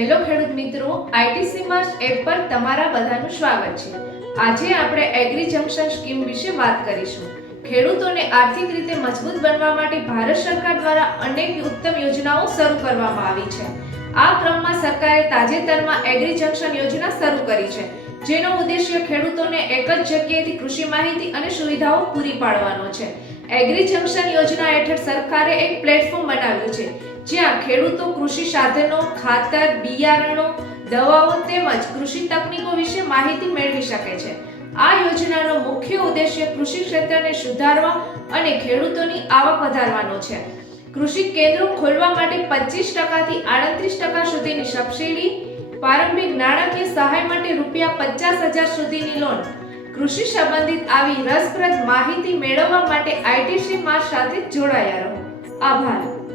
Hello ખેડૂત મિત્રો, ITC March app પર તમારા બધાનું સ્વાગત છે. આજે આપણે એગ્રી જંકશન સ્કીમ વિશે વાત કરીશું. ખેડૂતોને આર્થિક રીતે મજબૂત બનવા માટે ભારત સરકાર દ્વારા અનેક ઉત્તમ યોજનાઓ શરૂ કરવામાં આવી છે. આ ક્રમમાં સરકારે તાજેતરમાં એગ્રી જંકશન યોજના શરૂ કરી છે, જેનો ઉદ્દેશ્ય ખેડૂતોને એક જ જગ્યાએથી કૃષિ માહિતી અને સુવિધાઓ પૂરી પાડવાનો છે. એગ્રી જંકશન યોજના હેઠળ સરકારે એક પ્લેટફોર્મ બનાવ્યું છે જ્યાં ખેડૂતો કૃષિ સાધનો, ખાતર, બિયારણો, દવાઓ તેમજ કૃષિ તકનીકો વિશે માહિતી મેળવી શકે છે. આ યોજનાનો મુખ્ય ઉદ્દેશ્ય કૃષિ ક્ષેત્રને સુધારવા અને ખેડૂતોની આવક વધારવાનો છે. કૃષિ કેન્દ્રો ખોલવા માટે પચીસ ટકાથી આડત્રીસ ટકા સુધીની સબસિડી, પ્રારંભિક નાણાકીય સહાય માટે રૂપિયા પચાસ હજાર સુધીની લોન, કૃષિ સંબંધિત આવી રસપ્રદ માહિતી મેળવવા માટે આઈટીસી માર્ગ સાથે જોડાયા રહો. આભાર.